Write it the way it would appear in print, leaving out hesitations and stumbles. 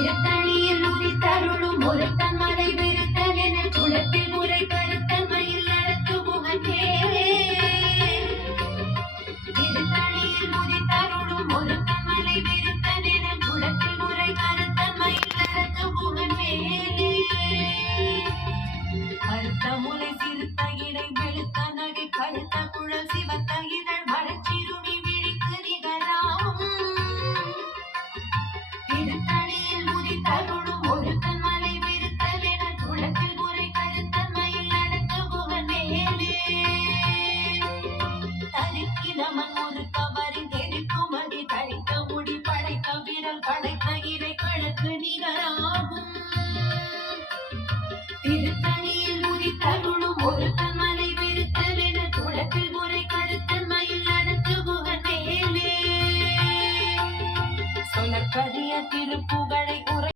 திருத்தணியில் உதித்தருளும் ஒருத்தன் மலை விருத்தன் என குலத்தில் முறை கருத்தன்மையில் நடத்து முகத்தே திருத்தணியில் உதித்தருளும் ஒருத்தன் மலை விருத்தன் என குலத்தில் முறை கருத்தன்மையில் நடத்து முகமேலே கருத்த முலை சிறுத்த இடை வெளுத்த நகை கருத்த குழல் சிவத்த இதழ் மரச்சிறுமி விழிக்கு நிகராகும் திருத்தணியில் உதித்தருளும் ஒருத்தன் மலை விருத்தல் என குலத்தில் முறை கருத்தன்மையில் நடத்து முகமேலே தரிக்கிரமன் ஒரு கவரில் எரிக்கும் அடி தரித்த முடி படைத்த விரல் படைத்த இறை கணக்கு நிகராகும் திருத்தணியில் உதித்தருளும் ஒருத்தன் மலை விருத்தல் என குலத்தில் முறை கருத்தன்மையில் நடத்து முகமேலே சொல்லக்கரிய திருப்புகழை உரை